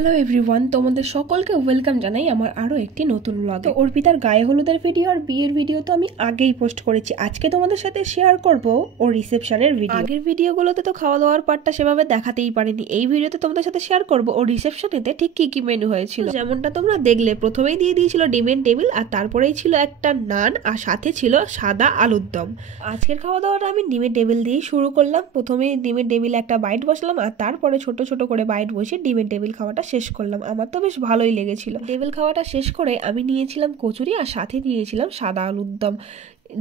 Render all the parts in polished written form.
Hello everyone, তোমাদের সকলকে welcome জানাই আমার আরও একটি নতুন ব্লগে। তো অর্পিতার গায়ে হলুদের ভিডিও আর বিয়ের ভিডিও তো আমি আগেই পোস্ট করেছি। আজকে তোমাদের সাথে শেয়ার করব ওর রিসেপশনের ভিডিও। আগের ভিডিওগুলোতে তো খাওয়া দাওয়ার পার্টটা সেভাবে দেখাতেই পারিনি। এই ভিডিওতে তোমাদের সাথে শেয়ার করব ওর রিসেপশনেতে ঠিক কি কি মেনু হয়েছিল। যেমনটা তোমরা দেখলে, প্রথমেই দিয়ে দিয়েছিল ডিমের টেবিল, আর তারপরেই ছিল একটা নান, আর সাথে ছিল সাদা আলুর দম। আজকের খাওয়া দাওয়াটা আমি ডিমের টেবিল দিয়েই শুরু করলাম। প্রথমে ডিমের টেবিলে একটা বাইট বসলাম, আর তারপরে ছোট ছোট করে বাইট বসে ডিমের টেবিল খাওয়াটা শেষ করলাম। আমার তো বেশ ভালোই লেগেছিল। টেবিল খাওয়াটা শেষ করে আমি নিয়েছিলাম কচুরি, আর সাথে নিয়েছিলাম সাদা আলুর দম।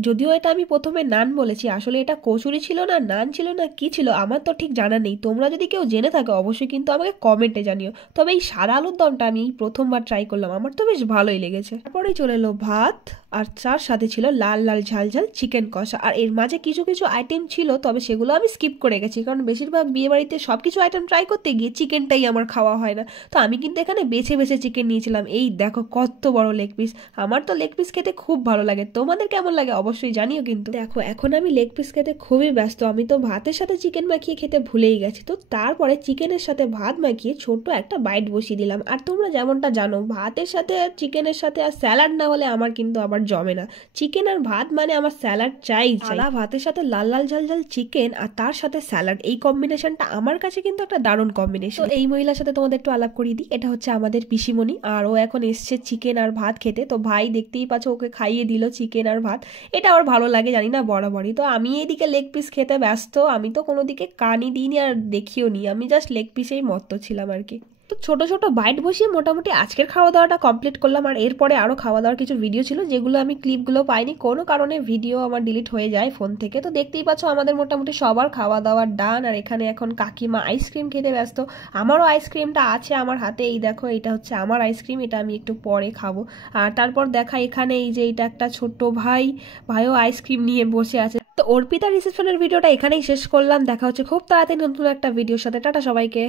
যদিও এটা আমি প্রথমে নান বলেছি, আসলে এটা কচুরি ছিল না, নান ছিল না, কি ছিল আমার তো ঠিক জানা নেই। তোমরা যদি কেউ জেনে থাকো অবশ্যই কিন্তু আমাকে কমেন্টে জানিও। তবে এই সাদা আলুর দমটা আমি প্রথমবার ট্রাই করলাম, আমার তো বেশ ভালোই লেগেছে। তারপরেই চলে এলো ভাত, আর তার সাথে ছিল লাল লাল ঝাল ঝাল চিকেন কষা। আর এর মাঝে কিছু কিছু আইটেম ছিল, তবে সেগুলো আমি স্কিপ করে গেছি, কারণ বেশিরভাগ বিয়ে বাড়িতে সব কিছু আইটেম ট্রাই করতে গিয়ে চিকেনটাই আমার খাওয়া হয় না। তো আমি কিন্তু এখানে বেছে বেছে চিকেন নিয়েছিলাম। এই দেখো কত বড় লেগ পিস। আমার তো লেগ পিস খেতে খুব ভালো লাগে, তোমাদের কেমন লাগে অবশ্যই জানিও। কিন্তু দেখো এখন আমি লেগ পিস খেতে খুবই ব্যস্ত, আমি তো ভাতের সাথে চিকেন মাখিয়ে খেতে ভুলেই গেছি। তো তারপরে চিকেনের সাথে ভাত মাখিয়ে ছোট্ট একটা বাইট বসিয়ে দিলাম। আর তোমরা যেমনটা জানো, ভাতের সাথে চিকেনের সাথে আর স্যালাড না হলে আমার কিন্তু আবার জমে না। চিকেন আর ভাত মানে আমার স্যালাড চাই। ভাতের সাথে লাল লাল ঝাল ঝাল চিকেন আর তার সাথে স্যালাড, এই কম্বিনেশনটা আমার কাছে কিন্তু একটা দারুণ কম্বিনেশন। এই মহিলার সাথে তোমাদের একটু আলাপ করিয়ে দিই। এটা হচ্ছে আমাদের পিসিমণি, আর ও এখন এসছে চিকেন আর ভাত খেতে। তো ভাই দেখতেই পাচ্ছ ওকে খাইয়ে দিল চিকেন আর ভাত। এটা আমার ভালো লাগে জানি না বরাবরই। তো আমি এইদিকে লেগ পিস খেতে ব্যস্ত, আমি তো কোনো দিকে কানই দিইনি আর দেখিও নি, আমি জাস্ট লেগ পিসেই মত্ত ছিলাম আর কি। তো ছোট ছোট বাইট বসিয়ে মোটামুটি আজকের খাওয়া দাওয়াটা কমপ্লিট করলাম। আর এরপরে আরও খাওয়া দাওয়ার কিছু ভিডিও ছিল, যেগুলো আমি ক্লিপগুলো পাইনি, কোনো কারণে ভিডিও আমার ডিলিট হয়ে যায় ফোন থেকে। তো দেখতেই পাচ্ছ আমাদের মোটামুটি সবার খাওয়া দাওয়ার ডান। আর এখানে এখন কাকিমা আইসক্রিম খেতে ব্যস্ত। আমারও আইসক্রিমটা আছে আমার হাতে, এই দেখো এটা হচ্ছে আমার আইসক্রিম, এটা আমি একটু পরে খাবো। আর তারপর দেখা এখানে এই যে এটা একটা ছোট্ট ভাইও আইসক্রিম নিয়ে বসে আছে। তো অর্পিতা রিসেপশনের ভিডিওটা এখানেই শেষ করলাম। দেখা হচ্ছে খুব তাড়াতাড়ি নতুন একটা ভিডিওর সাথে। টাটা সবাইকে।